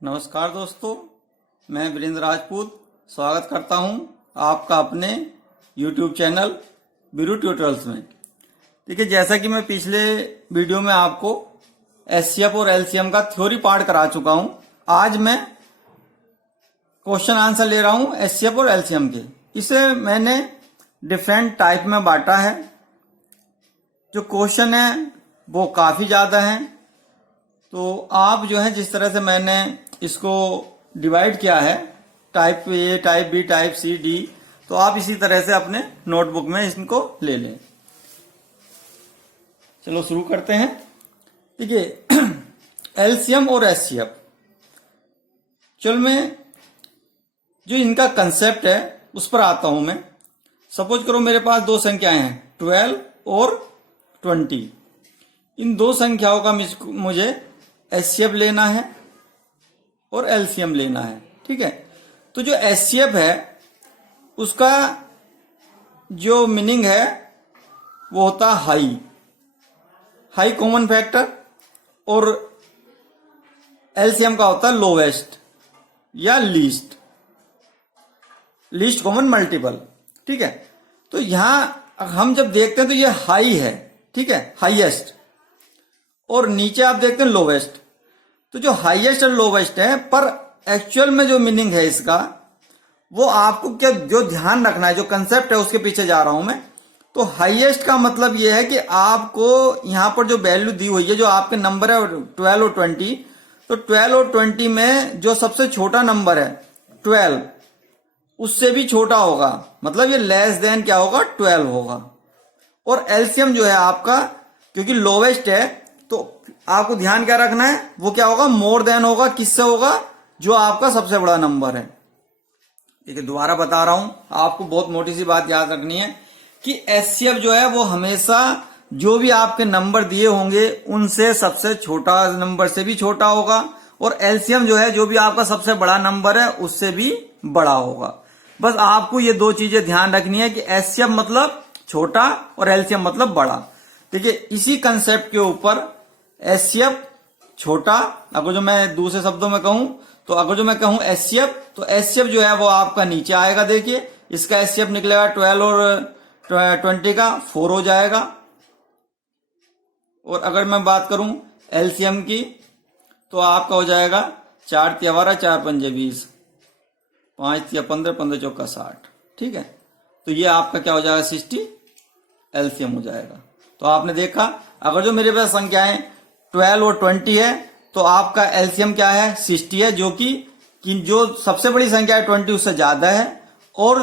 नमस्कार दोस्तों, मैं वीरेंद्र राजपूत स्वागत करता हूं आपका अपने YouTube चैनल वीरू ट्यूटोरियल्स में। देखिए, जैसा कि मैं पिछले वीडियो में आपको एचसीएफ और एलसीएम का थ्योरी पार्ट करा चुका हूं, आज मैं क्वेश्चन आंसर ले रहा हूं एचसीएफ और एलसीएम के। इसे मैंने डिफरेंट टाइप में बांटा है। जो क्वेश्चन है वो काफी ज्यादा है, तो आप जो है जिस तरह से मैंने इसको डिवाइड किया है, type A, type B, type C, D, तो आप इसी तरह से अपने नोटबुक में इनको ले लें। चलो शुरू करते हैं। देखिए, एलसीएम और एचसीएफ, चलो मैं जो इनका कंसेप्ट है उस पर आता हूं। मैं सपोज करो मेरे पास दो संख्याएं हैं 12 और 20। इन दो संख्याओं का मुझे एचसीएफ लेना है और एलसीएम लेना है। ठीक है, तो जो एचसीएफ है उसका जो मीनिंग है वो होता है हाई कॉमन फैक्टर, और एलसीएम का होता है लोवेस्ट या लीस्ट कॉमन मल्टीपल। ठीक है, तो यहां हम जब देखते हैं तो ये हाई है, ठीक है, हाईएस्ट, और नीचे आप देखते हैं लोवेस्ट। तो जो हाईएस्ट और लोवेस्ट है, पर एक्चुअल में जो मीनिंग है इसका वो आपको क्या जो ध्यान रखना है, जो कंसेप्ट है उसके पीछे जा रहा हूं मैं। तो हाईएस्ट का मतलब ये है कि आपको यहां पर जो वैल्यू दी हुई है, जो आपके नंबर है 12 और 20, तो 12 और 20 में जो सबसे छोटा नंबर है 12 उससे भी छोटा होगा, मतलब ये लेस देन क्या होगा, 12 होगा। और एलसीएम जो है आपका, क्योंकि लोवेस्ट है तो आपको ध्यान क्या रखना है, वो क्या होगा, मोर देन होगा। किससे होगा, जो आपका सबसे बड़ा नंबर है। ठीक है, दोबारा बता रहा हूं, आपको बहुत मोटी सी बात याद रखनी है कि एचसीएफ जो है वो हमेशा जो भी आपके नंबर दिए होंगे उनसे सबसे छोटा नंबर से भी छोटा होगा, और एलसीएम जो है जो भी आपका सबसे बड़ा नंबर है उससे भी बड़ा होगा। बस आपको ये दो चीजें ध्यान रखनी है कि एचसीएफ मतलब छोटा और एलसीएम मतलब बड़ा। देखिए, इसी कंसेप्ट के ऊपर एचसीएफ छोटा, अगर जो मैं दूसरे शब्दों में कहूं तो अगर जो मैं कहूं एचसीएफ, तो एचसीएफ जो है वो आपका नीचे आएगा। देखिए, इसका एचसीएफ निकलेगा 12 और 20 का 4 हो जाएगा। और अगर मैं बात करूं एलसीएम की तो आपका हो जाएगा 4 तिया 12, 4 पंजे 20, 5 तिया 15, 15 चौका 60। ठीक है, तो ये आपका क्या हो जाएगा, 60 एलसीएम हो जाएगा। तो आपने देखा, अगर जो मेरे पास संख्याएं 12 और 20 है तो आपका एलसीएम क्या है, 60 है, जो कि जो सबसे बड़ी संख्या है 20 उससे ज्यादा है, और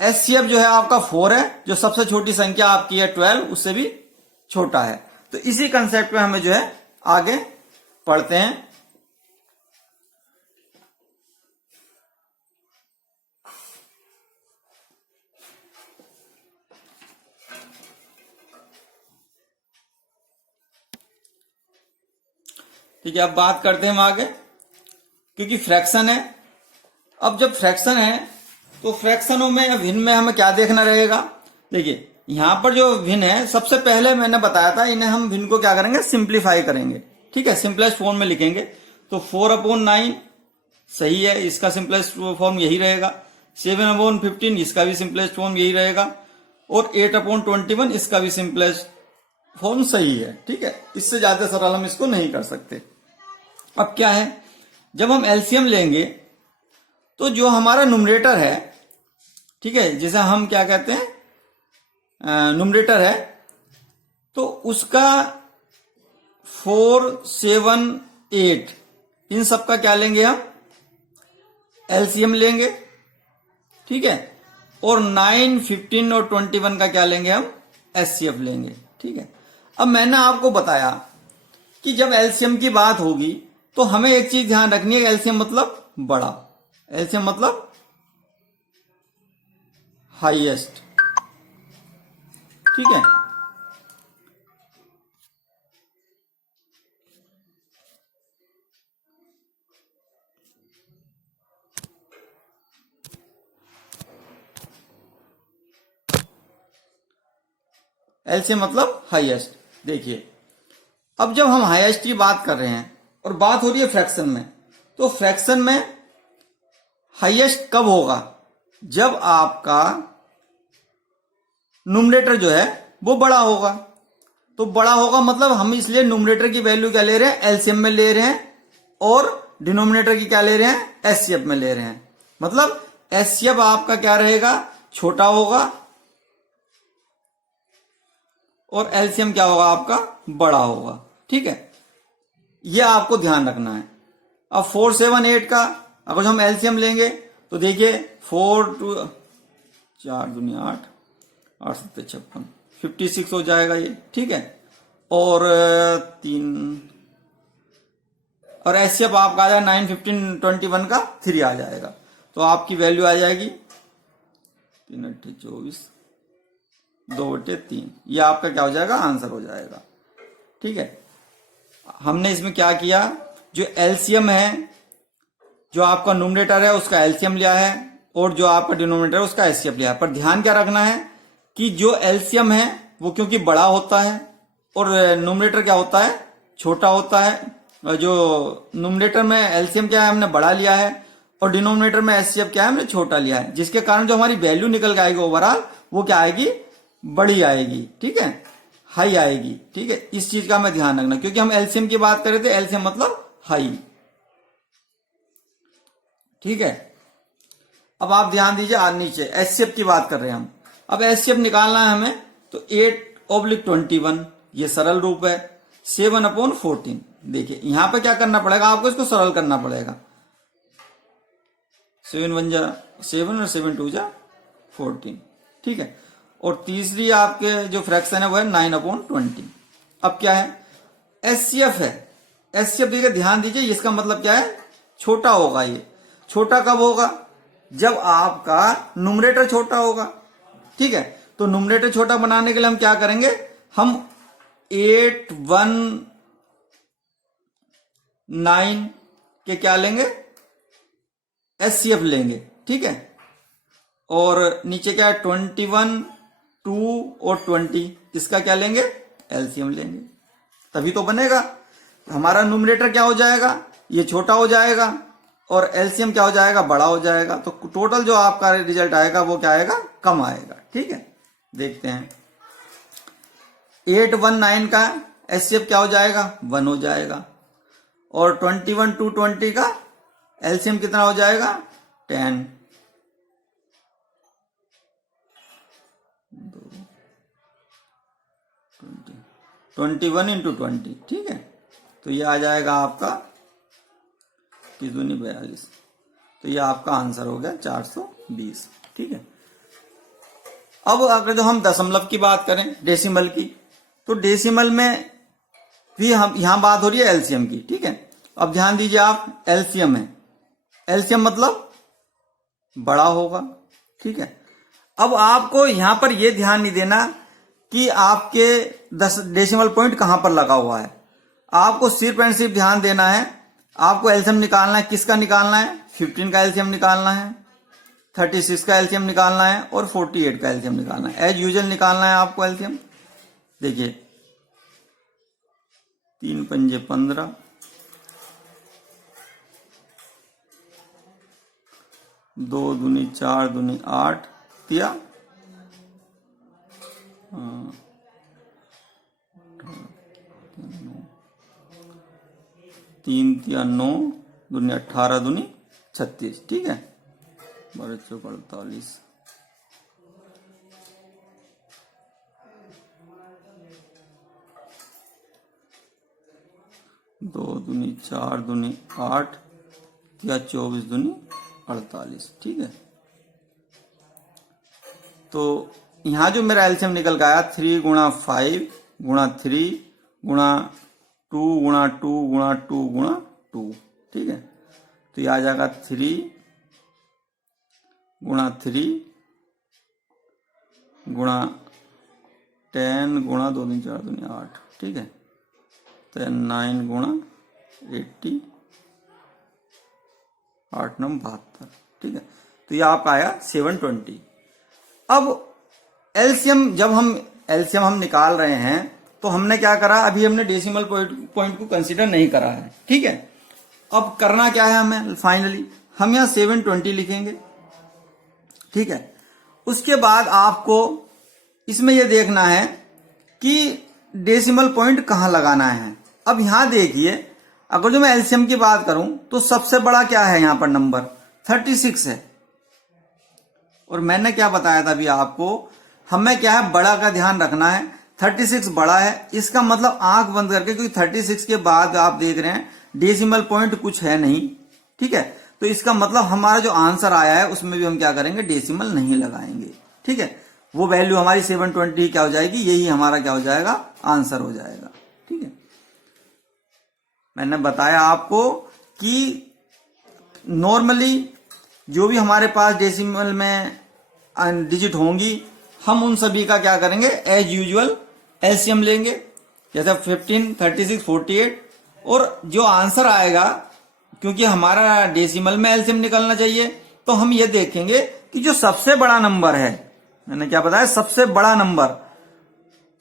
एचसीएफ जो है आपका 4 है, जो सबसे छोटी संख्या आपकी है 12 उससे भी छोटा है। तो इसी कंसेप्ट में हमें जो है आगे पढ़ते हैं। ठीक है, अब बात करते हैं हम आगे, क्योंकि फ्रैक्शन है। अब जब फ्रैक्शन है तो फ्रैक्शनों में भिन्न में हमें क्या देखना रहेगा। देखिए, यहां पर जो भिन्न है, सबसे पहले मैंने बताया था इन्हें हम भिन्न को क्या करेंगे, सिंप्लीफाई करेंगे। ठीक है, सिंपलेस्ट फॉर्म में लिखेंगे। तो 4/9 सही है, इसका सिंपलेस्ट फॉर्म यही रहेगा। 7/15 इसका भी सिंपलेस्ट फॉर्म यही रहेगा, और 8/21 इसका भी सिंपलेस्ट फॉर्म सही है। ठीक है, इससे ज्यादा सरल हम इसको नहीं कर सकते। अब क्या है, जब हम एलसीएम लेंगे तो जो हमारा न्यूमरेटर है, ठीक है, जिसे हम क्या कहते हैं, न्यूमरेटर है, तो उसका 4, 7, 8 इन सब का क्या लेंगे हम, एलसीएम लेंगे। ठीक है, और 9, 15 और 21 का क्या लेंगे हम, एचसीएफ लेंगे। ठीक है, अब मैंने आपको बताया कि जब एलसीएम की बात होगी तो हमें एक चीज ध्यान रखनी है, एलसीएम मतलब बड़ा, एलसीएम मतलब हाईएस्ट। ठीक है, एलसीएम मतलब हाईएस्ट। देखिए, अब जब हम हाईएस्ट की बात कर रहे हैं और बात हो रही है फ्रैक्शन में, तो फ्रैक्शन में हाईएस्ट कब होगा? जब आपका न्यूमरेटर जो है वो बड़ा होगा। तो बड़ा होगा मतलब हम इसलिए न्यूमरेटर की वैल्यू क्या ले रहे हैं? एलसीएम में ले रहे हैं, और डिनोमिनेटर की क्या ले रहे हैं? एचसीएफ में ले रहे हैं। मतलब एचसीएफ आपका क्या रहेगा? छोटा होगा, और एलसीएम क्या होगा? आपका बड़ा होगा। ठीक है, यह आपको ध्यान रखना है। अब 4, 7, 8 का अगर हम एलसीएम लेंगे तो देखिए 4 2 4 दूनी 8, 8 7 56, 56 हो जाएगा ये। ठीक है, और 3 और एचसीएफ आपका आ जाएगा 9 15 21 का 3 आ जाएगा। तो आपकी वैल्यू आ जाएगी 3 8 24 2/3। ये आपका क्या हो जाएगा? आंसर हो जाएगा। ठीक है, हमने इसमें क्या किया? जो एलसीएम है, जो आपका न्यूमरेटर है उसका एलसीएम लिया है, और जो आपका डिनोमिनेटर है उसका एचसीएफ लिया है। पर ध्यान क्या रखना है कि जो एलसीएम है वो क्योंकि बड़ा होता है, और न्यूमरेटर क्या होता है? छोटा होता है। जो न्यूमरेटर में एलसीएम क्या है? हमने बड़ा लिया है, और डिनोमिनेटर में एचसीएफ क्या है? हमने छोटा लिया है, जिसके कारण जो हमारी वैल्यू निकल के आएगी ओवरऑल वो क्या आएगी? बड़ी आएगी। ठीक है, हाई आएगी। ठीक है, इस चीज का हमें ध्यान रखना, क्योंकि हम एलसीएम की बात कर रहे थे। एलसीएम मतलब हाई। ठीक है, अब आप ध्यान दीजिए नीचे एचसीएफ की बात कर रहे हैं हम। अब एचसीएफ निकालना है हमें, तो 8/21 ये सरल रूप है। 7/14, देखिए यहां पे क्या करना पड़ेगा आपको? इसको सरल करना पड़ेगा। 7 1 जा 7 और 7 2 जा 14। ठीक है, और तीसरी आपके जो फ्रैक्शन है वो है 9/20। अब क्या है? एचसीएफ है। एचसीएफ देखिए, ध्यान दीजिए, इसका मतलब क्या है? छोटा होगा। ये छोटा कब होगा? जब आपका न्यूमरेटर छोटा होगा। ठीक है, तो न्यूमरेटर छोटा बनाने के लिए हम क्या करेंगे? हम 8 1 9 के क्या लेंगे? एचसीएफ लेंगे। ठीक है, और नीचे क्या है? 21 2 और 20, इसका क्या लेंगे? एलसीएम लेंगे, तभी तो बनेगा। हमारा न्यूमरेटर क्या हो जाएगा? ये छोटा हो जाएगा, और एलसीएम क्या हो जाएगा? बड़ा हो जाएगा। तो टोटल जो आपका रिजल्ट आएगा वो क्या आएगा? कम आएगा। ठीक है, देखते हैं। 8 1 9 का एचसीएफ क्या हो जाएगा? 1 हो जाएगा, और 21 2 20 का एलसीएम कितना हो जाएगा? 10। 21 × 20। ठीक है, तो ये आ जाएगा आपका 42। तो ये आपका आंसर हो गया 420। ठीक है, अब अगर जो हम दशमलव की बात करें, डेसिमल की, तो डेसिमल में भी हम यहां बात हो रही है एलसीएम की। ठीक है, अब ध्यान दीजिए आप, एलसीएम है। एलसीएम मतलब बड़ा होगा। ठीक है, अब आपको यहां पर यह ध्यान नहीं देना कि आपके 10 डेसिमल पॉइंट कहां पर लगा हुआ है। आपको सिर्फ एंड सिर्फ ध्यान देना है, आपको एलसीएम निकालना है। किसका निकालना है? 15 का एलसीएम निकालना है, 36 का एलसीएम निकालना है, और 48 का एलसीएम निकालना है। एज यूजुअल निकालना है आपको एलसीएम। देखिए 3 पंजे 15, 2 दूनी 4 दूनी 8, तिया 3 तिया 9, दूनी 18 दूनी 36। ठीक है, 12 चौक 48, 2 दूनी 4 दूनी 8 या 24 दूनी 48। ठीक है, तो यहां जो मेरा एलसीएम निकल गया 3 × 5 × 3 × 2 × 2 × 2 × 2। ठीक है, तो ये आ जाएगा 3 × 3 × 10 × 2 3 4 2 8। ठीक है, तो 9 × 80, 8 9 72। ठीक है, तो ये आपका आया 720। अब एलसीएम, जब हम एलसीएम हम निकाल रहे हैं तो हमने क्या करा? अभी हमने डेसिमल पॉइंट को कंसीडर नहीं करा है। ठीक है, अब करना क्या है हमें, फाइनली हम यहाँ 720 लिखेंगे, ठीक है। उसके बाद आपको इसमें यह देखना है कि डेसिमल पॉइंट कहां लगाना है। अब यहां देखिए, अगर जो मैं एलसीएम की बात करूं तो सबसे बड़ा क्या है यहां पर नंबर 36 है, और मैंने क्या बताया था अभी आपको, हमें क्या है बड़ा का ध्यान रखना है। 36 बड़ा है, इसका मतलब आंख बंद करके, क्योंकि 36 के बाद आप देख रहे हैं डेसिमल पॉइंट कुछ है नहीं, ठीक है। तो इसका मतलब हमारा जो आंसर आया है उसमें भी हम क्या करेंगे, डेसिमल नहीं लगाएंगे, ठीक है। वो वैल्यू हमारी 720 क्या हो जाएगी, यही हमारा क्या हो जाएगा, आंसर हो जाएगा, ठीक है। मैंने बताया आपको कि नॉर्मली जो भी हमारे पास डेसिमल में डिजिट होंगी, हम उन सभी का क्या करेंगे, एज यूजुअल एलसीएम लेंगे, जैसे 15, 36, 48, और जो आंसर आएगा, क्योंकि हमारा डेसिमल में एलसीएम निकलना चाहिए, तो हम ये देखेंगे कि जो सबसे बड़ा नंबर है, मैंने क्या बताया, सबसे बड़ा नंबर,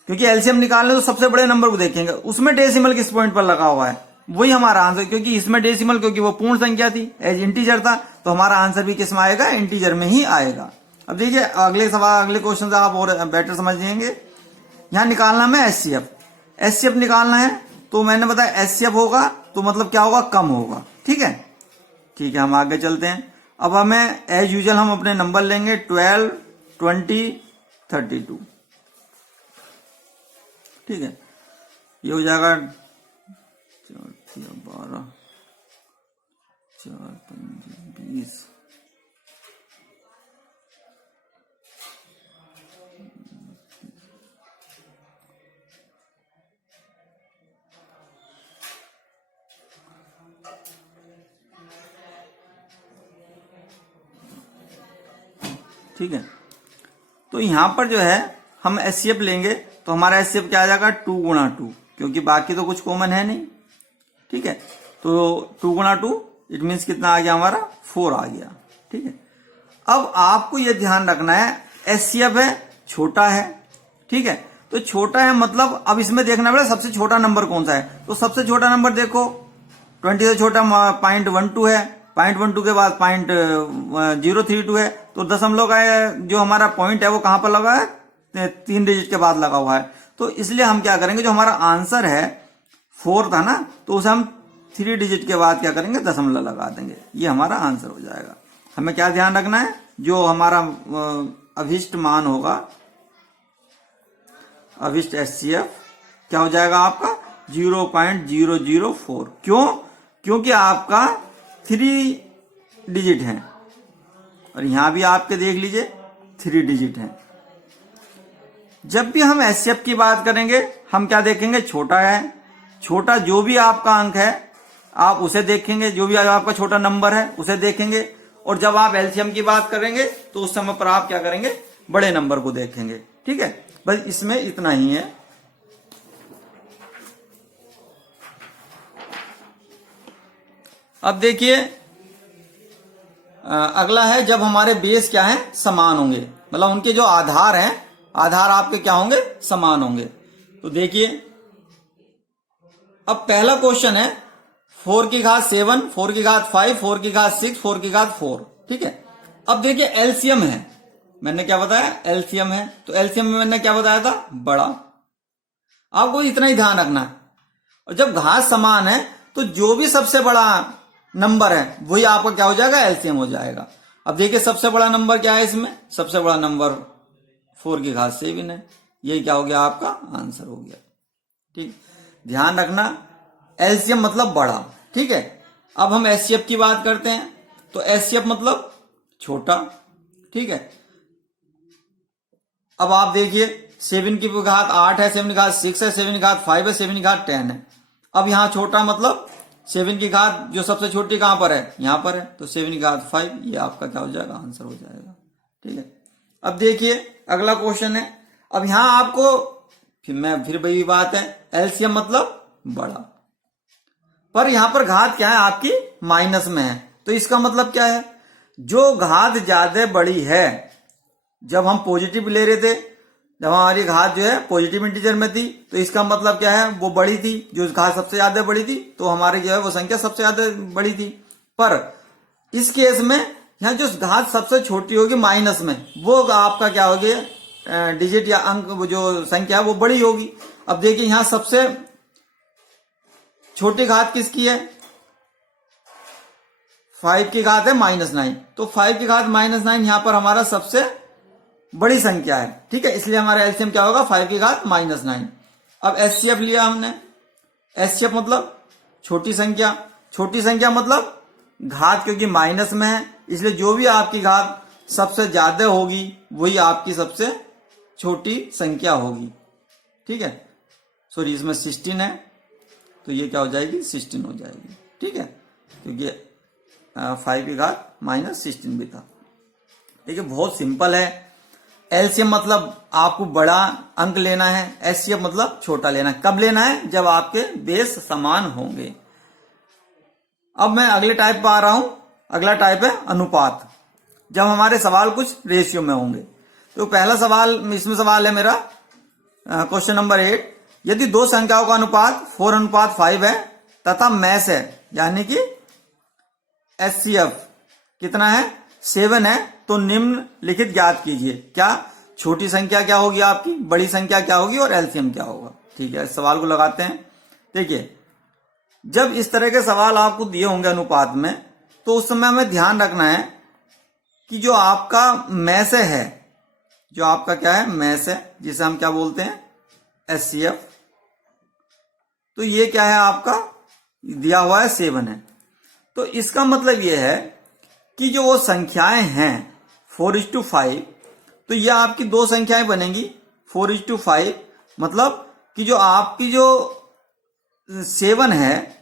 क्योंकि एलसीएम निकालने तो सबसे बड़े नंबर को देखेंगे, उसमें डेसिमल किस पॉइंट पर लगा हुआ है, वही हमारा आंसर। क्योंकि इसमें डेसिमल, क्योंकि वो पूर्ण संख्या थी, एज इंटीजर था, तो हमारा आंसर भी किस में आएगा, इंटीजर में ही आएगा। अब देखिए अगले सवाल, अगले क्वेश्चन आप और बेटर समझ लेंगे। यहां निकालना में एचसीएफ निकालना है, तो मैंने बताया एचसीएफ होगा तो मतलब क्या होगा, कम होगा, ठीक है। ठीक है, हम आगे चलते हैं। अब हमें एज यूजुअल हम अपने नंबर लेंगे 12, 20, 32, ठीक है। ये हो जाएगा 4, 12, 4, 5, 20, ठीक है। तो यहां पर जो है हम एचसीएफ लेंगे, तो हमारा एचसीएफ क्या आ जाएगा, 2 गुणा 2, क्योंकि बाकी तो कुछ कॉमन है नहीं, ठीक है। तो 2 गुणा 2 इट मीन्स कितना आ गया हमारा, 4 आ गया, ठीक है। अब आपको यह ध्यान रखना है, एचसीएफ है, छोटा है, ठीक है। तो छोटा है मतलब अब इसमें देखना पड़ेगा सबसे छोटा नंबर कौन सा है। तो सबसे छोटा नंबर देखो 20 से छोटा 0.12 है, 0.12 के बाद 0.032 है, तो दशमलव का जो हमारा पॉइंट है वो कहां पर लगा है, 3 डिजिट के बाद लगा हुआ है। तो इसलिए हम क्या करेंगे, जो हमारा आंसर है 4 था ना, तो उसे हम 3 डिजिट के बाद क्या करेंगे, दशमलव लगा देंगे, ये हमारा आंसर हो जाएगा। हमें क्या ध्यान रखना है, जो हमारा अभिष्ट मान होगा, अभिष्ट एचसीएफ क्या हो जाएगा आपका 0.004। क्यों, क्योंकि आपका 3 डिजिट है, और यहां भी आपके देख लीजिए 3 डिजिट है। जब भी हम एचसीएफ की बात करेंगे हम क्या देखेंगे, छोटा है, छोटा जो भी आपका अंक है आप उसे देखेंगे, जो भी आपका छोटा नंबर है उसे देखेंगे, और जब आप एलसीएम की बात करेंगे तो उस समय पर आप क्या करेंगे, बड़े नंबर को देखेंगे, ठीक है। बस इसमें इतना ही है। अब देखिए अगला है, जब हमारे बेस क्या है, समान होंगे, मतलब उनके जो आधार हैं, आधार आपके क्या होंगे, समान होंगे। तो देखिए अब पहला क्वेश्चन है 4 की घात 7, 4 की घात 5, 4 की घात 6, 4 की घात 4, ठीक है। अब देखिए एलसीएम है, मैंने क्या बताया, एलसीएम है, तो एलसीएम में मैंने क्या बताया था, बड़ा। आपको इतना ही ध्यान रखना है। और जब घात समान है तो जो भी सबसे बड़ा नंबर है वही आपका क्या हो जाएगा, एलसीएम हो जाएगा। अब देखिए सबसे बड़ा नंबर क्या है इसमें, सबसे बड़ा नंबर 4 की घात 7 है, यही क्या हो गया, आपका आंसर हो गया, ठीक। ध्यान रखना एलसीएम मतलब बड़ा, ठीक है। अब हम एचसीएफ की बात करते हैं, तो एचसीएफ मतलब छोटा, ठीक है। अब आप देखिए 7 की घात 8 है, 7 की घात 6 है, 7 की घात 5 है, 7 की घात 10 है। अब यहां छोटा मतलब 7 की घात जो सबसे छोटी कहां पर है, यहां पर है, तो 7 की घात 5, ये आपका क्या हो जाएगा, आंसर हो जाएगा, ठीक है। अब देखिए अगला क्वेश्चन है। अब यहां आपको फिर वही बात है, एलसीएम मतलब बड़ा, पर यहां पर घात क्या है आपकी, माइनस में है, तो इसका मतलब क्या है, जो घात ज्यादा बड़ी है, जब हम पॉजिटिव ले रहे थे जब हमारी घात जो है पॉजिटिव इंटीजर में थी तो इसका मतलब क्या है, वो बड़ी थी, जो घात सबसे ज्यादा बड़ी थी तो हमारी जो है वो संख्या सबसे ज्यादा बड़ी थी। पर इस केस में यहाँ जो घात सबसे छोटी होगी माइनस में, वो आपका क्या होगी, डिजिट या अंक, वो जो संख्या है वो बड़ी होगी। अब देखिए यहाँ सबसे छोटी घात किसकी है, 5 की घात है -9, तो 5 की घात -9 यहां पर हमारा सबसे बड़ी संख्या है, ठीक है, इसलिए हमारा एलसीएम क्या होगा, 5 की घात -9। अब एचसीएफ लिया हमने, एचसीएफ मतलब छोटी संख्या, छोटी संख्या मतलब घात क्योंकि माइनस में है इसलिए जो भी आपकी घात सबसे ज्यादा होगी वही आपकी सबसे छोटी संख्या होगी, ठीक है। सॉरी, इसमें 16 है तो ये क्या हो जाएगी, 16 हो जाएगी, ठीक है, क्योंकि 5 की घात -16 भी था। देखिए बहुत सिंपल है। एलसीएम मतलब आपको बड़ा अंक लेना है, एचसीएफ मतलब छोटा लेना है। कब लेना है, जब आपके बेस समान होंगे। अब मैं अगले टाइप पर आ रहा हूं। अगला टाइप है अनुपात, जब हमारे सवाल कुछ रेशियो में होंगे। तो पहला सवाल, इसमें सवाल है मेरा क्वेश्चन नंबर 8, यदि दो संख्याओं का अनुपात 4:5 है तथा मैस है यानी कि एचसीएफ कितना है, 7 है, तो निम्नलिखित ज्ञात कीजिए। क्या छोटी संख्या क्या होगी आपकी, बड़ी संख्या क्या होगी और एलसीएम क्या होगा। ठीक है, इस सवाल को लगाते हैं। देखिए जब इस तरह के सवाल आपको दिए होंगे अनुपात में, तो उस समय हमें ध्यान रखना है कि जो आपका मैस है, जो आपका क्या है मैस है, जिसे हम क्या बोलते हैं एचसीएफ, तो ये क्या है आपका दिया हुआ है 7 है। तो इसका मतलब ये है कि जो वो संख्याएं हैं 4:5, तो ये आपकी दो संख्याएं बनेंगी 4:5, मतलब कि जो आपकी जो 7 है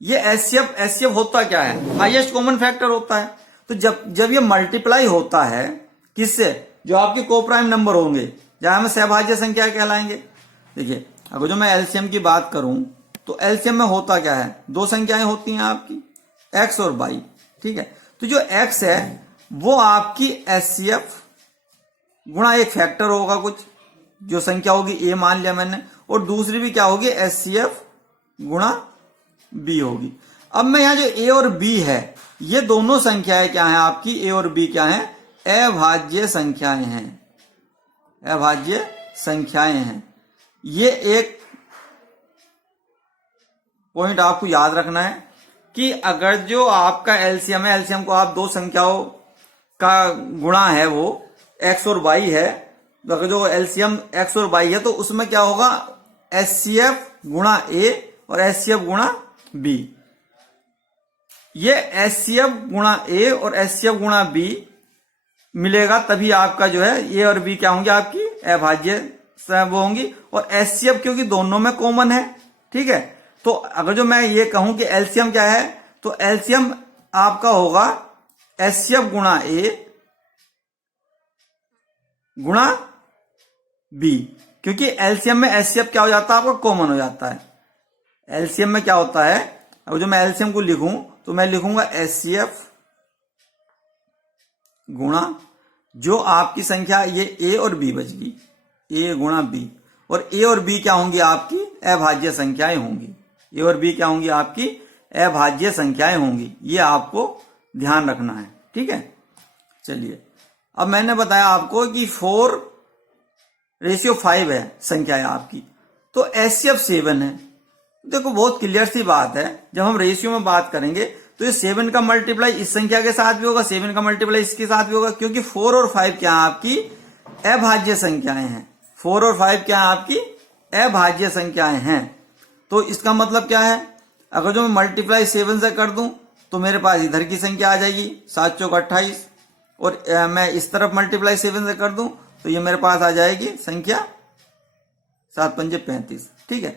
ये एचसीएफ होता क्या है, हाईएस्ट कॉमन फैक्टर होता है। तो जब ये मल्टीप्लाई होता है किससे, जो आपके कोप्राइम नंबर होंगे, जहां हम सहभाज्य संख्या कहलाएंगे। देखिए अगर जो मैं एलसीएम की बात करूं तो एलसीएम में होता क्या है, दो संख्याएं होती हैं आपकी x और y, ठीक है। तो जो x है वो आपकी एचसीएफ गुणा एक फैक्टर होगा, कुछ जो संख्या होगी a मान लिया मैंने, और दूसरी भी क्या होगी एचसीएफ गुणा b होगी। अब मैं यहां जो a और b है, ये दोनों संख्याएं क्या हैं आपकी, a और b क्या हैं, अभाज्य संख्याएं हैं, अभाज्य संख्याएं हैं। ये एक पॉइंट आपको याद रखना है कि अगर जो आपका एलसीएम है, एलसीएम को आप दो संख्याओं का गुणा है वो x और y है, तो अगर जो एलसीएम x और y है तो उसमें क्या होगा एचसीएफ गुणा a और एचसीएफ गुणा b। ये एचसीएफ गुणा a और एचसीएफ गुणा b मिलेगा तभी आपका जो है a और b क्या होंगे, आपकी अभाज्य वो होंगी। और एचसीएफ क्योंकि दोनों में कॉमन है, ठीक है, तो अगर जो मैं ये कहूं कि एलसीएम क्या है, तो एलसीएम आपका होगा एचसीएफ गुणा a गुणा b, क्योंकि एलसीएम में एचसीएफ क्या हो जाता है आपका कॉमन हो जाता है। एलसीएम में क्या होता है, अब जो मैं एलसीएम को लिखूं तो मैं लिखूंगा एचसीएफ गुणा जो आपकी संख्या ये a और b बच गई, a गुणा b, और a और b क्या होंगी आपकी अभाज्य संख्याएं होंगी, a और b क्या होंगी आपकी अभाज्य संख्याएं होंगी। ये आपको ध्यान रखना है, ठीक है। चलिए अब मैंने बताया आपको कि 4:5 है संख्याएं आपकी, तो एचसीएफ 7 है। देखो बहुत क्लियर सी बात है, जब हम रेशियो में बात करेंगे तो ये 7 का मल्टीप्लाई इस संख्या के साथ भी होगा, 7 का मल्टीप्लाई इसके साथ भी होगा, क्योंकि 4 और 5 क्या है आपकी अभाज्य संख्याएं हैं। 4 और 5 क्या है आपकी अभाज्य संख्याएं हैं। तो इसका मतलब क्या है, अगर जो मैं मल्टीप्लाई 7 से कर दूं तो मेरे पास इधर की संख्या आ जाएगी 7 चौक 28, और मैं इस तरफ मल्टीप्लाई 7 से कर दूं तो ये मेरे पास आ जाएगी संख्या 7 पंजे 35, ठीक है।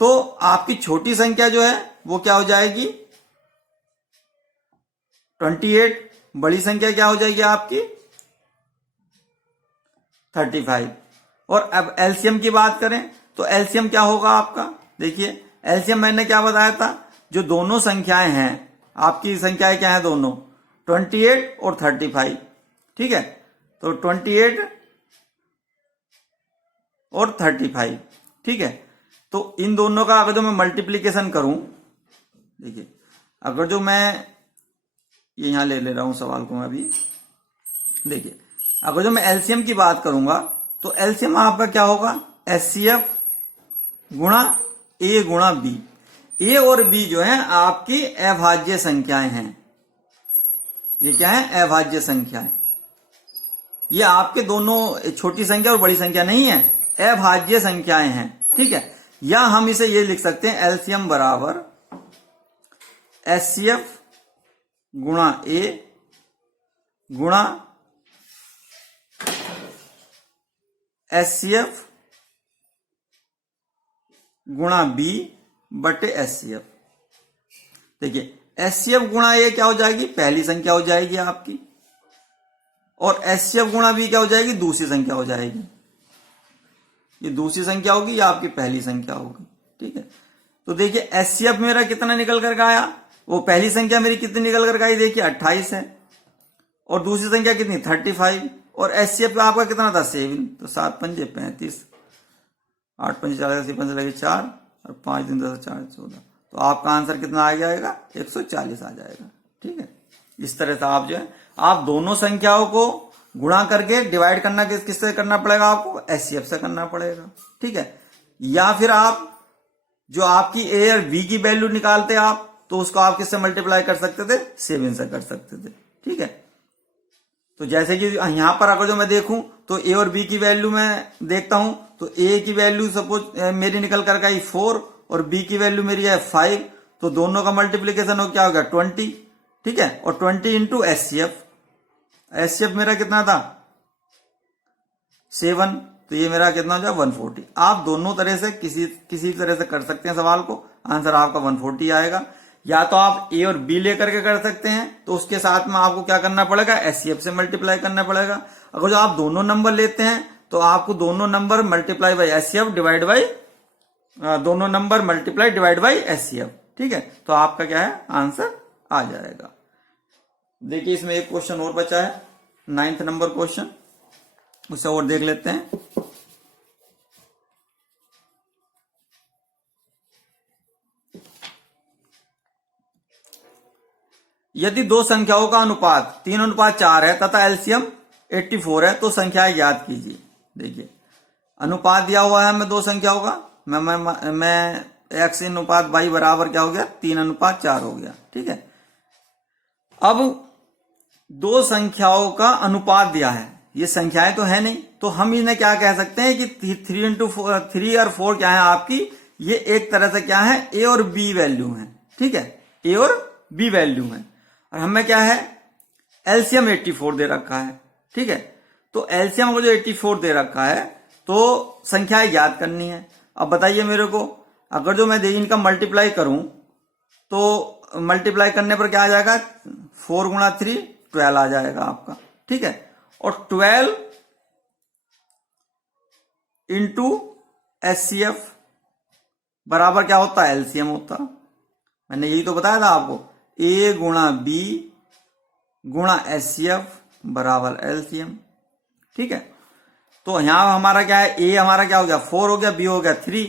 तो आपकी छोटी संख्या जो है वो क्या हो जाएगी 28, बड़ी संख्या क्या हो जाएगी आपकी 35। और अब एलसीएम की बात करें तो एलसीएम क्या होगा आपका, देखिए एलसीएम मैंने क्या बताया था, जो दोनों संख्याएं हैं आपकी संख्याएं क्या है दोनों 28 और 35, ठीक है। तो 28 और 35। ठीक है, तो इन दोनों का अगर जो मैं मल्टीप्लीकेशन करूं, देखिए अगर जो मैं ये यहां ले रहा हूं सवाल को मैं अभी, देखिए अगर जो मैं एलसीएम की बात करूंगा तो एलसीएम आपका क्या होगा, एचसीएफ गुणा ए गुणा बी। ए और बी जो है आपकी अभाज्य संख्याएं हैं। ये क्या है, अभाज्य संख्याएं। ये आपके दोनों छोटी संख्या और बड़ी संख्या नहीं है, अभाज्य संख्याएं हैं। ठीक है, या हम इसे ये लिख सकते हैं एलसीएम बराबर एचसीएफ गुणा ए गुणा एचसीएफ गुणा बी बटे एचसीएफ। देखिए एचसीएफ गुणा ए क्या हो जाएगी, पहली संख्या हो जाएगी आपकी, और एचसीएफ गुणा बी क्या हो जाएगी, दूसरी संख्या हो जाएगी। ये दूसरी संख्या होगी, या आपकी पहली संख्या होगी। ठीक है, तो देखिए एचसीएफ मेरा कितना निकल कर आया, वो पहली संख्या मेरी कितनी निकल कर आई, देखिए 28 है, और दूसरी संख्या कितनी 35, और एचसीएफ आपका कितना था 7। तो 7 पंजे 35, 8 पंजे 40, 5 लगे 4, और 5 दिन 10 4 14। तो आपका आंसर कितना आ जाएगा, 140 आ जाएगा। ठीक है, इस तरह से आप जो है आप दोनों संख्याओं को गुणा करके डिवाइड करना किससे करना पड़ेगा, आपको एचसीएफ से करना पड़ेगा। ठीक है, या फिर आप जो आपकी ए और बी की वैल्यू निकालते आप, तो उसको आप किससे मल्टीप्लाई कर सकते थे, 7 से कर सकते थे। ठीक है, तो जैसे कि यहां पर अगर जो मैं देखूं तो ए और बी की वैल्यू मैं देखता हूं, तो ए की वैल्यू सपोज मेरी निकल कर आई 4 और बी की वैल्यू मेरी है 5, तो दोनों का मल्टीप्लीकेशन हो क्या हो गया 20। ठीक है, और 20 इंटू एचसीएफ, एचसीएफ मेरा कितना था 7, तो ये मेरा कितना हो जाए 140। आप दोनों तरह से किसी तरह से कर सकते हैं सवाल को, आंसर आपका 140 आएगा। या तो आप ए और बी लेकर के कर सकते हैं, तो उसके साथ में आपको क्या करना पड़ेगा, एचसीएफ से मल्टीप्लाई करना पड़ेगा। अगर जो आप दोनों नंबर लेते हैं तो आपको दोनों number multiply by HCF divide by दोनों number multiply divide by HCF. ठीक है, तो आपका क्या है आंसर आ जाएगा। देखिए इसमें एक क्वेश्चन और बचा है, 9th नंबर क्वेश्चन, उसे और देख लेते हैं। यदि दो संख्याओं का अनुपात 3:4 है तथा एलसीएम 84 है, तो संख्याएं ज्ञात कीजिए। देखिए अनुपात दिया हुआ है हमें दो संख्याओं का, मैं x अनुपात y बराबर क्या हो गया 3:4 हो गया। ठीक है, अब दो संख्याओं का अनुपात दिया है, ये संख्याएं तो है नहीं, तो हम इन्हें क्या कह सकते हैं कि 3 और 4 क्या है आपकी, ये एक तरह से क्या है ए और बी वैल्यू है। ठीक है, ए और बी वैल्यू है, और हमें क्या है एलसीएम 84 दे रखा है। ठीक है, तो एलसीएम को जो 84 दे रखा है, तो संख्याएं ज्ञात करनी है। अब बताइए मेरे को, अगर जो मैं इनका मल्टीप्लाई करूं तो मल्टीप्लाई करने पर क्या आ जाएगा, 4 गुणा 3 12 आ जाएगा आपका। ठीक है, और 12 इंटू एचसीएफ बराबर क्या होता है, एलसीएम होता। मैंने यही तो बताया था आपको, ए गुणा बी गुणा एचसीएफ बराबर एलसीएम। ठीक है, तो यहां हमारा क्या है, ए हमारा क्या हो गया 4 हो गया, बी हो गया 3,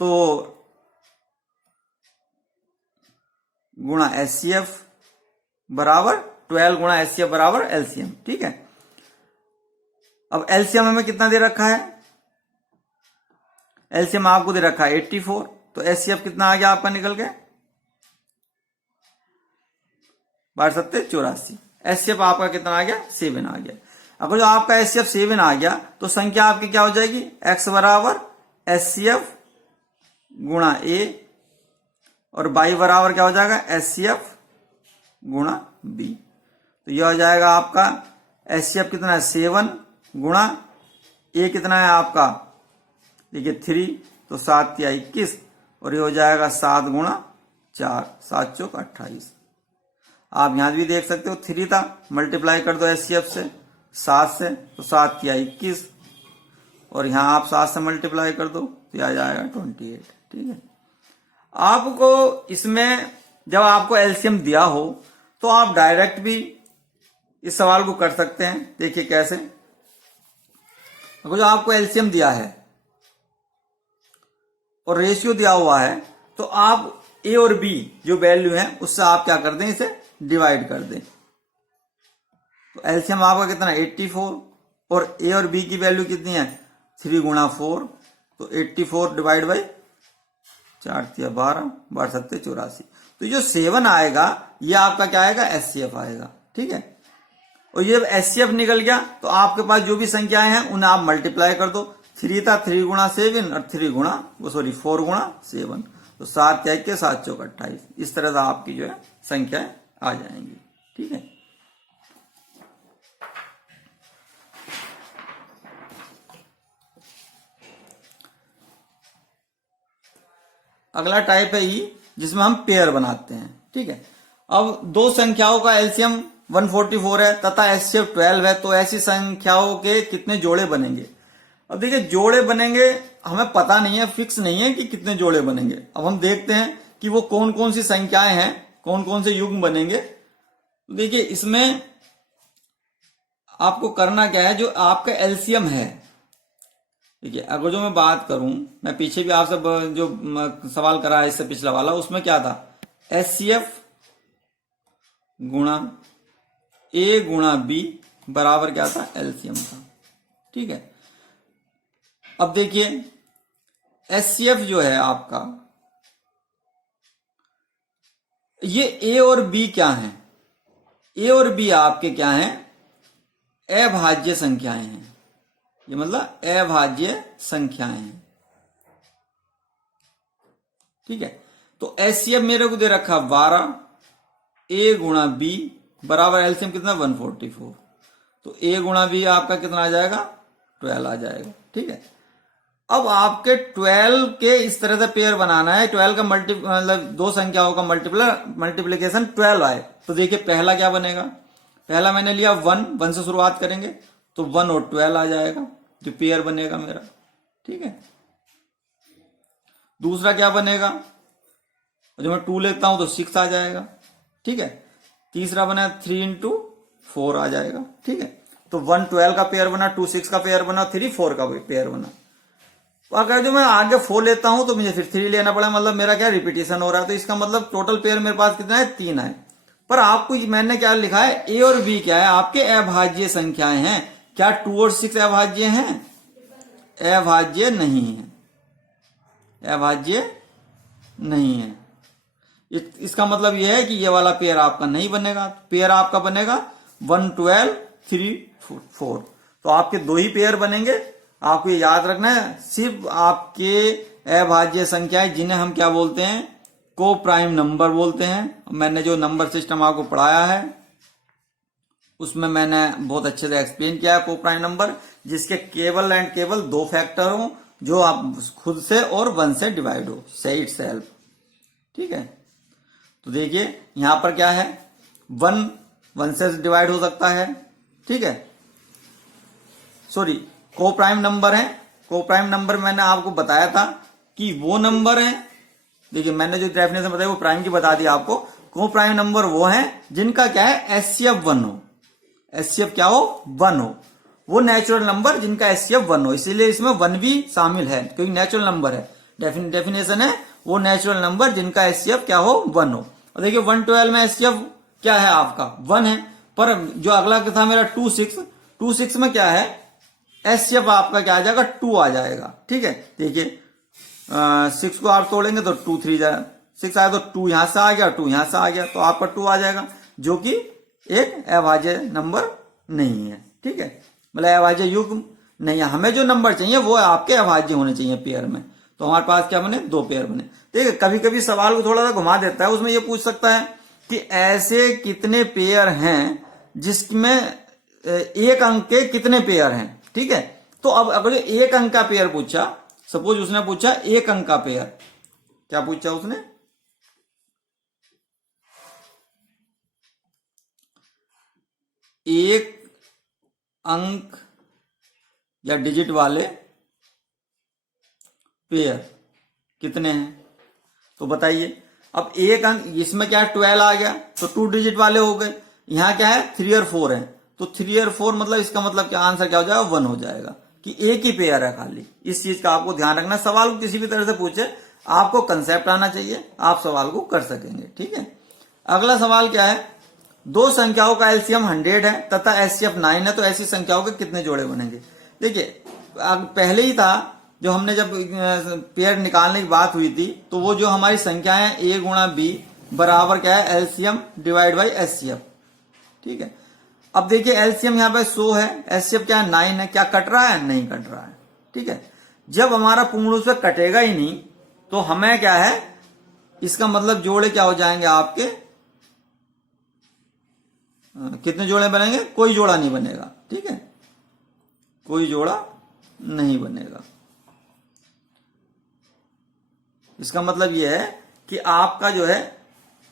तो गुणा एचसीएफ बराबर 12 गुणा एचसीएफ बराबर एलसीएम। ठीक है, अब एलसीएम हमें कितना दे रखा है, एलसीएम आपको दे रखा है 84, तो एचसीएफ कितना आ गया आपका निकल के 12×7 = 84। एचसीएफ आपका कितना आ गया 7 आ गया। अगर जो आपका एचसीएफ 7 आ गया, तो संख्या आपकी क्या हो जाएगी, x बराबर एचसीएफ गुणा ए, और y बराबर क्या हो जाएगा एचसीएफ गुणा बी। तो यह हो जाएगा आपका एचसीएफ कितना है 7 गुणा ए कितना है आपका, देखिए 3, तो 7 या 21, और ये हो जाएगा 7 गुणा 4, 7 चौक 28। आप यहां भी देख सकते हो 3 था, मल्टीप्लाई कर दो एचसीएफ से 7 से, तो 7 या 21, और यहां आप 7 से मल्टीप्लाई कर दो तो आ जाएगा 28। ठीक है, आपको इसमें जब आपको एलसीएम दिया हो तो आप डायरेक्ट भी इस सवाल को कर सकते हैं। देखिए कैसे, अगर जो आपको एलसीएम दिया है और रेशियो दिया हुआ है, तो आप ए और बी जो वैल्यू है उससे आप क्या कर दें, इसे डिवाइड कर दें। तो एलसीएम आपका कितना है 84, और ए और बी की वैल्यू कितनी है 3 गुणा 4, तो 84 डिवाइड बाई 4 तिया 12, 12 सत्ते 84। तो जो 7 आएगा ये आपका क्या आएगा, एचसीएफ आएगा। ठीक है, और ये जब एचसीएफ निकल गया तो आपके पास जो भी संख्याएं हैं उन्हें आप मल्टीप्लाई कर दो। 3 था 3 गुणा 7 और 4 गुणा 7, तो 7 त्याग के 7 चौक 28। इस तरह से आपकी जो है संख्याएं आ जाएंगी। ठीक है, अगला टाइप है ई, जिसमें हम पेयर बनाते हैं। ठीक है, अब दो संख्याओं का एलसीएम 144 है तथा एचसीएफ 12 है, तो ऐसी संख्याओं के कितने जोड़े बनेंगे। अब देखिए जोड़े बनेंगे हमें पता नहीं है, फिक्स नहीं है कि कितने जोड़े बनेंगे। अब हम देखते हैं कि वो कौन कौन सी संख्याएं हैं, कौन कौन से युग्म बनेंगे। तो देखिए इसमें आपको करना क्या है, जो आपका एलसीएम है। देखिए अगर जो मैं बात करूं, मैं पीछे भी आपसे जो सवाल करा है इससे पिछला वाला, उसमें क्या था, एचसीएफ गुणा ए गुणा बी बराबर क्या था, एलसीएम था। ठीक है, अब देखिए एचसीएफ जो है आपका, ये ए और बी क्या है, ए और बी आपके क्या हैं, अभाज्य संख्याएं हैं। ये मतलब अभाज्य संख्याएं हैं। ठीक है, तो एचसीएफ मेरे को दे रखा 12, ए गुणा बी बराबर एलसीएम कितना 144, तो ए गुणा बी आपका कितना आ जाएगा 12 आ जाएगा। ठीक है, अब आपके 12 के इस तरह से पेयर बनाना है, 12 का मतलब दो संख्याओं का मल्टीप्लीकेशन 12 आए। तो देखिए पहला क्या बनेगा, पहला मैंने लिया 1 से शुरुआत करेंगे, तो 1 और 12 आ जाएगा जो पेयर बनेगा मेरा। ठीक है, दूसरा क्या बनेगा, जो मैं 2 लेता हूं तो 6 आ जाएगा। ठीक है, तीसरा बना 3 into 4 आ जाएगा। ठीक है, तो 1 12 का पेयर बना, 2 6 का पेयर बना, 3 4 का पेयर बना। तो अगर जो मैं आगे 4 लेता हूं तो मुझे फिर 3 लेना पड़ा, मतलब मेरा क्या रिपीटेशन हो रहा है। तो इसका मतलब टोटल पेयर मेरे पास कितना है 3 है। पर आपको मैंने क्या लिखा है, ए और बी क्या है, आपके अभाज्य संख्याएं हैं। क्या 2 और 6 अभाज्य हैं, अभाज्य नहीं है, अभाज्य नहीं है। इसका मतलब यह है कि ये वाला पेयर आपका नहीं बनेगा। पेयर आपका बनेगा 1 12 3 4। तो आपके 2 ही पेयर बनेंगे। आपको ये याद रखना है, सिर्फ आपके अभाज्य संख्याएं जिन्हें हम क्या बोलते हैं, को प्राइम नंबर बोलते हैं। मैंने जो नंबर सिस्टम आपको पढ़ाया है उसमें मैंने बहुत अच्छे से एक्सप्लेन किया है को प्राइम नंबर, जिसके केवल एंड केवल 2 फैक्टर हो, जो आप खुद से और 1 से डिवाइड हो, से इटसेल्फ। ठीक है, तो देखिए यहां पर क्या है, 1 से डिवाइड हो सकता है। ठीक है, सॉरी को प्राइम नंबर है। को प्राइम नंबर मैंने आपको बताया था कि वो नंबर है, देखिए मैंने जो डेफिनेशन बताई वो प्राइम की बता दी आपको। को प्राइम नंबर वो है जिनका क्या है एचसीएफ 1 हो, एचसीएफ क्या हो 1 हो, वो नेचुरल नंबर जिनका एचसीएफ 1 हो। इसीलिए इसमें 1 भी शामिल है क्योंकि नेचुरल नंबर है। डेफिनेशन है वो नेचुरल नंबर जिनका एचसीएफ क्या हो 1 हो। और देखिए 112 में एचसीएफ क्या है आपका 1 है, पर जो अगला था मेरा 2 6 में क्या है एचसीएफ आपका क्या आ जाएगा 2 आ जाएगा। ठीक है, देखिए 6 को आप तोड़ेंगे तो 2 3 6 आया, तो 2 यहां से आ गया, 2 यहां से आ गया, तो आपका 2 आ जाएगा, जो कि एक अभाज्य नंबर नहीं है। ठीक है, मतलब अभाज्य युग्म नहीं है। हमें जो नंबर चाहिए वो आपके अभाज्य होने चाहिए पेयर में। तो हमारे पास क्या बने 2 पेयर बने। देखिए कभी कभी सवाल को थोड़ा सा घुमा देता है, उसमें ये पूछ सकता है कि ऐसे कितने पेयर हैं जिसमें एक अंक के कितने पेयर हैं। ठीक है, तो अब अगर जो एक अंक का पेयर पूछा, सपोज उसने पूछा एक अंक का पेयर, क्या पूछा उसने, एक अंक या डिजिट वाले पेयर कितने हैं, तो बताइए। अब एक अंक, इसमें क्या है 12 आ गया, तो 2 डिजिट वाले हो गए। यहां क्या है 3 और 4 है, तो 3 और 4 मतलब इसका मतलब क्या आंसर क्या हो जाएगा 1 हो जाएगा। कि एक ही पेयर है खाली। इस चीज का आपको ध्यान रखना। सवाल को किसी भी तरह से पूछे, आपको कंसेप्ट आना चाहिए, आप सवाल को कर सकेंगे। ठीक है, अगला सवाल क्या है, दो संख्याओं का एलसीएम 100 है तथा एचसीएफ 9 है, तो ऐसी संख्याओं के कितने जोड़े बनेंगे। देखिए पहले ही था, जो हमने जब पेयर निकालने की बात हुई थी, तो वो जो हमारी संख्या है ए गुणा बी बराबर क्या है, एलसीएम डिवाइड बाई एचसीएफ। ठीक है, अब देखिए एलसीएम यहाँ पे 100 है, एचसीएफ क्या है 9 है, क्या कट रहा है, नहीं कट रहा है। ठीक है, जब हमारा पूर्ण रूप से कटेगा ही नहीं, तो हमें क्या है, इसका मतलब जोड़े क्या हो जाएंगे आपके, कितने जोड़े बनेंगे, कोई जोड़ा नहीं बनेगा। ठीक है, कोई जोड़ा नहीं बनेगा। इसका मतलब यह है कि आपका जो है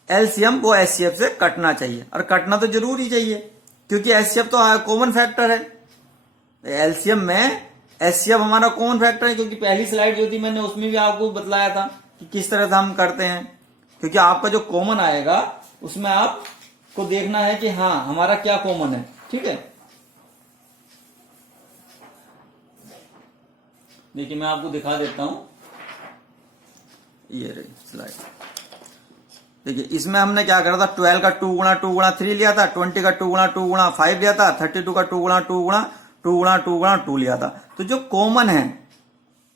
एलसीएम वो एचसीएफ से कटना चाहिए, और कटना तो जरूर ही चाहिए, क्योंकि एचसीएफ तो कॉमन फैक्टर है। एलसीएम में एचसीएफ हमारा कॉमन फैक्टर है, क्योंकि पहली स्लाइड जो थी मैंने उसमें भी आपको बतलाया था कि किस तरह से हम करते हैं। क्योंकि आपका जो कॉमन आएगा उसमें आपको देखना है कि हाँ हमारा क्या कॉमन है। ठीक है, देखिए मैं आपको दिखा देता हूं, ये रही स्लाइड। देखिए इसमें हमने क्या करा था, 12 का 2 गुणा 2 गुणा 3 लिया था, 20 का 2 गुणा 2 गुणा 5 लिया था, 32 का 2 गुणा 2 गुणा 2 गुणा 2 गुणा 2 लिया था। तो जो कॉमन है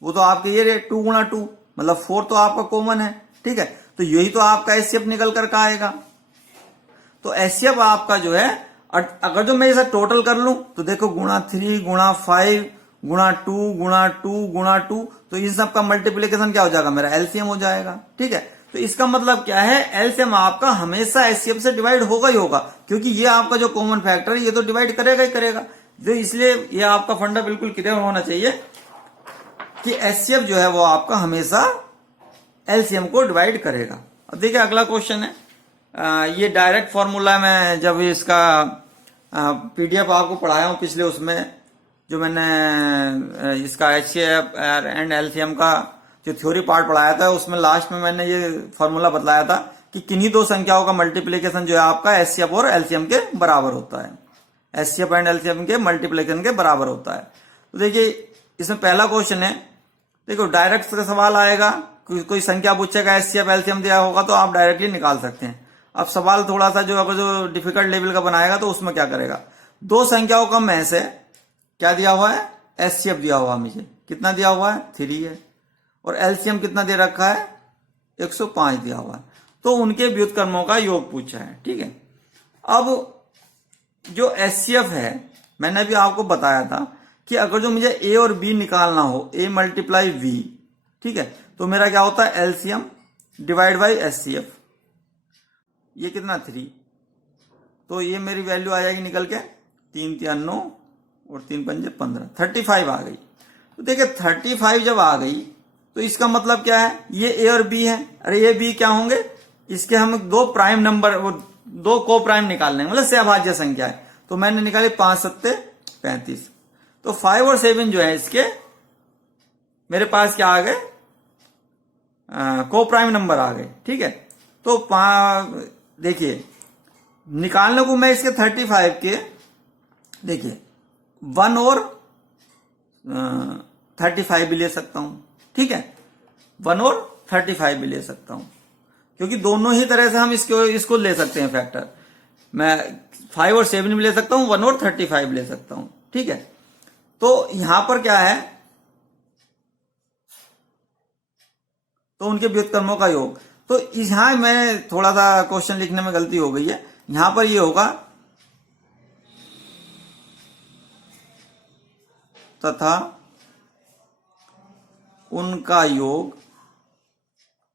वो तो आपके ये 2 गुणा 2 मतलब 4 तो आपका कॉमन है। ठीक है, तो यही तो आपका एचसीएफ निकल कर का आएगा। तो एचसीएफ आपका जो है, अगर जो मैं इसे टोटल कर लूं तो देखो गुणा 3 गुणा 5 गुणा 2 गुणा 2 गुणा 2, तो इन सब का मल्टीप्लीकेशन क्या हो जाएगा, मेरा एलसीएम हो जाएगा। ठीक है, तो इसका मतलब क्या है, एलसीएम आपका हमेशा एचसीएफ से डिवाइड होगा ही होगा, क्योंकि ये आपका जो कॉमन फैक्टर है ये तो डिवाइड करेगा ही करेगा। जो इसलिए ये आपका फंडा बिल्कुल क्लियर होना चाहिए कि एचसीएफ जो है वो आपका हमेशा एलसीएम को डिवाइड करेगा। अब देखिए अगला क्वेश्चन है, ये डायरेक्ट फॉर्मूला मैं जब इसका पीडीएफ आपको पढ़ाया हूं पिछले, उसमें जो मैंने इसका एचसीएफ एंड एलसीएम का जो थ्योरी पार्ट पढ़ाया था, उसमें लास्ट में मैंने ये फॉर्मूला बतलाया था कि किन्हीं दो संख्याओं का मल्टीप्लीकेशन जो है आपका एचसीएफ और एलसीएम के बराबर होता है। एचसीएफ एंड एलसीएम के मल्टीप्लीकेशन के बराबर होता है। तो देखिए इसमें पहला क्वेश्चन है, देखो डायरेक्ट का सवाल आएगा, कोई संख्या पूछेगा एचसीएफ एलसीएम दिया होगा तो आप डायरेक्टली निकाल सकते हैं। अब सवाल थोड़ा सा जो अगर जो डिफिकल्ट लेवल का बनाएगा तो उसमें क्या करेगा, दो संख्याओं का में से क्या दिया हुआ है, एचसीएफ दिया हुआ है, मुझे कितना दिया हुआ है 3 है, और एलसीएम कितना दे रखा है 105 दिया हुआ है। तो उनके व्युत्क्रमों का योग पूछा है। ठीक है, अब जो एचसीएफ है मैंने भी आपको बताया था कि अगर जो मुझे ए और बी निकालना हो, ए मल्टीप्लाई वी, ठीक है, तो मेरा क्या होता है एलसीएम डिवाइड बाई एचसीएफ। ये कितना 3, तो ये मेरी वैल्यू आ जाएगी निकल के 3 3 9 और 3 5 15, 35 आ गई। तो देखिए 35 जब आ गई तो इसका मतलब क्या है, ये ए और बी है। अरे ये बी क्या होंगे, इसके हम दो प्राइम नंबर, दो को प्राइम निकालने, मतलब सहभाज्य संख्या है। तो मैंने निकाली 5 7 35, तो 5 और 7 जो है इसके मेरे पास क्या आ गए, को प्राइम नंबर आ गए। ठीक है, तो देखिए निकालने को मैं इसके 35 के, देखिए 1 और 35 भी ले सकता हूं। ठीक है, 1 और 35 भी ले सकता हूं, क्योंकि दोनों ही तरह से हम इसको ले सकते हैं फैक्टर। मैं 5 और 7 भी ले सकता हूं, 1 और 35 भी ले सकता हूं। ठीक है, तो यहां पर क्या है, तो उनके व्युत्क्रमों का योग। तो यहां मैं थोड़ा सा क्वेश्चन लिखने में गलती हो गई है, यहां पर ये होगा तथा उनका योग,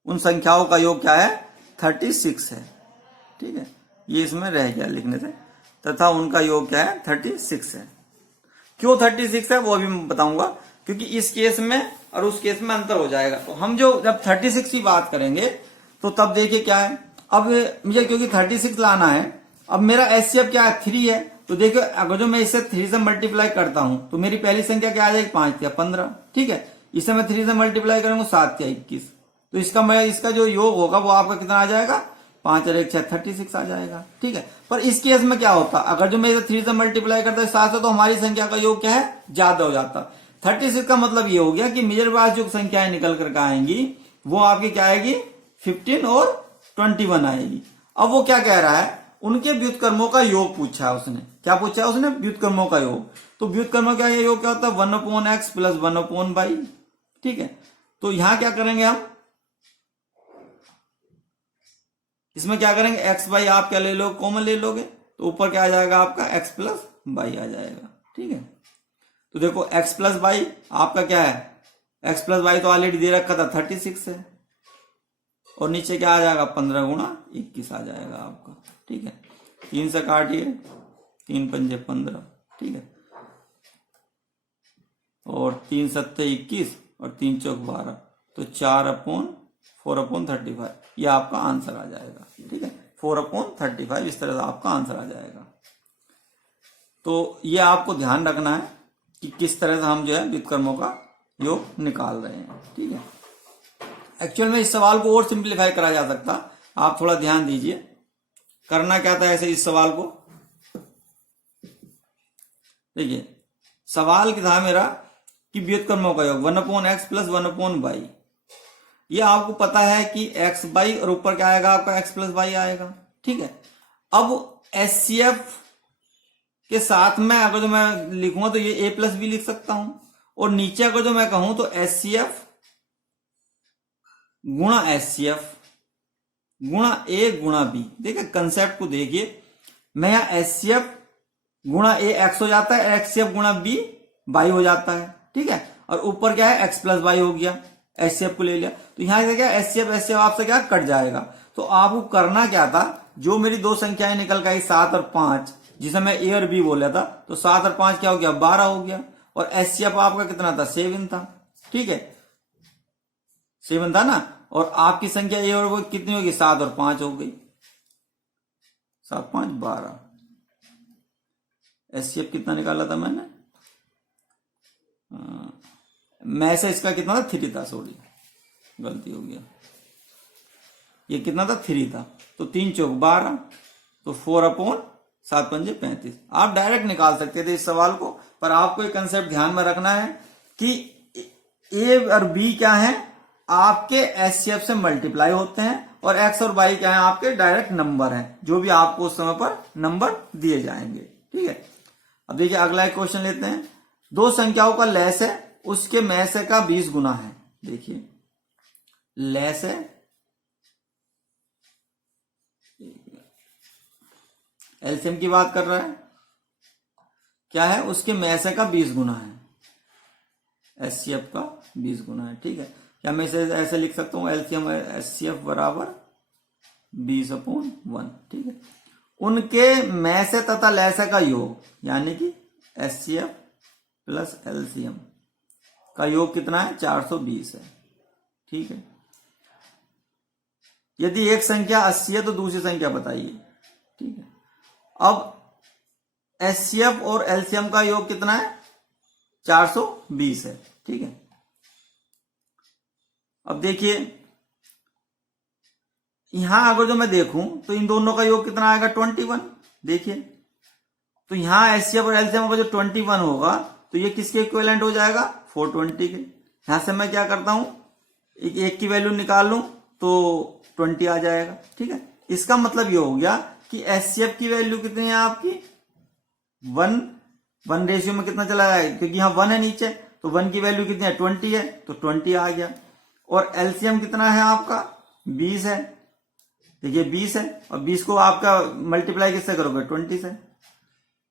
उन संख्याओं का योग क्या है 36 है। ठीक है, ये इसमें रह गया लिखने से, तथा उनका योग क्या है 36 है। क्यों 36 है वो भी मैं बताऊंगा, क्योंकि इस केस में और उस केस में अंतर हो जाएगा। तो हम जो जब 36 की बात करेंगे तो तब देखिए क्या है, अब मुझे क्योंकि 36 लाना है, अब मेरा एचसीएफ क्या है 3 है, तो देखियो अगर जो मैं इसे 3 से मल्टीप्लाई करता हूं तो मेरी पहली संख्या क्या आ जाएगी 5 या 15। ठीक है, इसे मैं 3 से मल्टीप्लाई करूंगा 7 या 21, तो इसका जो योग होगा वो आपका कितना आ जाएगा 5 और 1 6 36 आ जाएगा। ठीक है, पर इस केस में क्या होता, अगर जो मैं इसे 3 से मल्टीप्लाई करता 7 से, तो हमारी संख्या का योग क्या है ज्यादा हो जाता। 36 का मतलब ये हो गया कि मेजर पास जो संख्याएं निकल कर आएंगी वो आपकी क्या आएगी, 15 और 21 आएगी। अब वो क्या कह रहा है, उनके व्युत्क्रमों का योग पूछा है उसने। क्या पूछा है उसने, व्युत्क्रमों का योग। तो व्युत्क्रमों का योग क्या होता है, 1/x प्लस 1/y। ठीक है, तो यहां क्या करेंगे हम, इसमें क्या करेंगे, x बाई आप क्या ले लो, कॉमन ले लोगे, तो ऊपर क्या आ जाएगा आपका x प्लस बाई आ जाएगा। ठीक है, तो देखो x प्लस बाई आपका क्या है, x प्लस बाई तो ऑलरेडी दे रखा था 36 है, और नीचे क्या आ जाएगा 15 गुणा 21 आ जाएगा आपका। ठीक है, 3 से काटिए, 3 पंजे 15। ठीक है, और 3 सत्ते 21 और 3 चौक 12, तो 4/4/35 ये आपका आंसर आ जाएगा। ठीक है, 4/35 इस तरह से आपका आंसर आ जाएगा। तो ये आपको ध्यान रखना है कि किस तरह से हम जो है व्युत्क्रमों का योग निकाल रहे हैं। ठीक है, एक्चुअल में इस सवाल को और सिंप्लीफाई करा जा सकता, आप थोड़ा ध्यान दीजिए। करना क्या था ऐसे इस सवाल को, देखिए सवाल क्या था मेरा कि व्युत्क्रमों का योग 1/x प्लस 1/y। ये आपको पता है कि x बाई और ऊपर क्या आएगा आपका x प्लस वाई आएगा। ठीक है, अब HCF के साथ में अगर जो मैं लिखूंगा तो ये a प्लस बी लिख सकता हूं, और नीचे अगर जो मैं कहूं तो HCF गुणा HCF गुणा a गुणा b। देखिए कंसेप्ट को देखिए, मैं यहां HCF गुणा a x हो जाता है, HCF गुणा b y हो जाता है। ठीक है, और ऊपर क्या है x प्लस वाई हो गया, HCF को ले लिया, तो यहां से क्या HCF आपसे क्या कट जाएगा। तो आपको करना क्या था, जो मेरी दो संख्याएं निकल गई 7 और 5, जिसे मैं a और b बोला था, तो 7 और 5 क्या हो गया 12 हो गया, और HCF आपका कितना था 7 था। ठीक है, 7 था ना, और आपकी संख्या a और वो कितनी होगी 7 और 5 हो गई, 7 5 12। HCF कितना निकाला था मैंने, मैं से इसका कितना था 3 था, सॉरी गलती हो गया, ये कितना था 3 था, तो 3 चौक 12, तो 4/7 पंजे 35। आप डायरेक्ट निकाल सकते थे इस सवाल को, पर आपको एक कंसेप्ट ध्यान में रखना है कि ए और बी क्या है आपके HCF से मल्टीप्लाई होते हैं, और x और y क्या है आपके डायरेक्ट नंबर हैं, जो भी आपको उस समय पर नंबर दिए जाएंगे। ठीक है, अब देखिए अगला एक क्वेश्चन लेते हैं। दो संख्याओं का लैस है, उसके मैसे का 20 गुना है। देखिए लैस है, एलसीएम की बात कर रहा है, क्या है उसके मैसे का 20 गुना है, HCF का 20 गुना है। ठीक है, क्या मैं इसे ऐसे लिख सकता हूं, एलसीएम HCF बराबर 20/1। ठीक है, उनके मैसे तथा लैसे का योग, यानी कि HCF प्लस LCM का योग कितना है 420 है। ठीक है, यदि एक संख्या 80 है तो दूसरी संख्या बताइए। ठीक है, अब HCF और LCM का योग कितना है 420 है। ठीक है, अब देखिए यहां अगर जो मैं देखूं तो इन दोनों का योग कितना आएगा 21। देखिए तो यहां HCF और LCM का जो 21 होगा तो ये किसके इक्विवेलेंट हो जाएगा 420 के। यहां से मैं क्या करता हूं, एक की वैल्यू निकाल लूं तो 20 आ जाएगा। ठीक है, इसका मतलब ये हो गया कि HCF की वैल्यू कितनी है आपकी 1 रेशियो में कितना चला जाएगा, क्योंकि यहाँ 1 है नीचे, तो 1 की वैल्यू कितनी है 20 है, तो 20 आ गया। और LCM कितना है आपका 20 है, देखिए 20 है, और 20 को आपका मल्टीप्लाई किससे करोगे 20 से।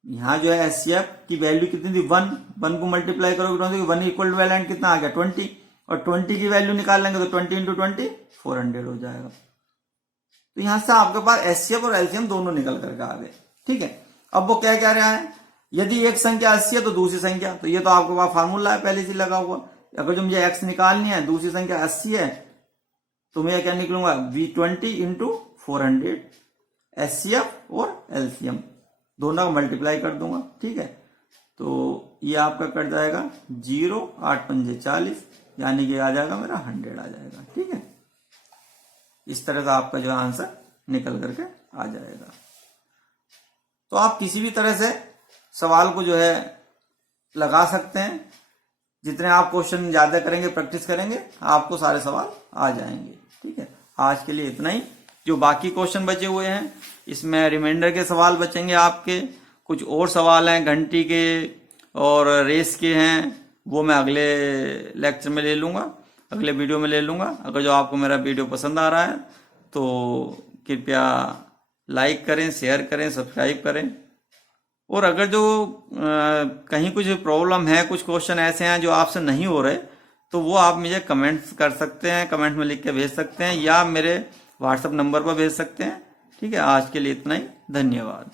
यहां जो है HCF की वैल्यू कितनी थी 1 को मल्टीप्लाई करोगे 1 इक्वल टू वैलेंट कितना आ गया 20, और 20 की वैल्यू निकाल लेंगे तो 20 इंटू 20 400 हो जाएगा। तो यहां से आपके पास HCF और LCM दोनों निकल करके आ गए। ठीक है, अब वो क्या कह रहा है, यदि एक संख्या 80 है तो दूसरी संख्या, तो ये तो आपके पास फार्मूला है पहले से लगा हुआ, अगर जो मुझे x निकालनी है दूसरी संख्या 80 है तो मैं क्या निकलूंगा V20 इंटू 400 HCF और LCM दोनों का मल्टीप्लाई कर दूंगा। ठीक है, तो ये आपका कट जाएगा 0 8 पंजे 40, यानी कि आ जाएगा मेरा 100 आ जाएगा। ठीक है, इस तरह से आपका जो आंसर निकल करके आ जाएगा। तो आप किसी भी तरह से सवाल को जो है लगा सकते हैं, जितने आप क्वेश्चन ज्यादा करेंगे, प्रैक्टिस करेंगे, आपको सारे सवाल आ जाएंगे। ठीक है, आज के लिए इतना ही। जो बाकी क्वेश्चन बचे हुए हैं इसमें रिमाइंडर के सवाल बचेंगे आपके, कुछ और सवाल हैं घंटी के और रेस के हैं, वो मैं अगले लेक्चर में ले लूंगा, अगले वीडियो में ले लूंगा। अगर जो आपको मेरा वीडियो पसंद आ रहा है तो कृपया लाइक करें, शेयर करें, सब्सक्राइब करें। और अगर जो कहीं कुछ प्रॉब्लम है, कुछ क्वेश्चन ऐसे हैं जो आपसे नहीं हो रहे, तो वो आप मुझे कमेंट्स कर सकते हैं, कमेंट में लिख के भेज सकते हैं या मेरे व्हाट्सएप नंबर पर भेज सकते हैं। ठीक है, आज के लिए इतना ही, धन्यवाद।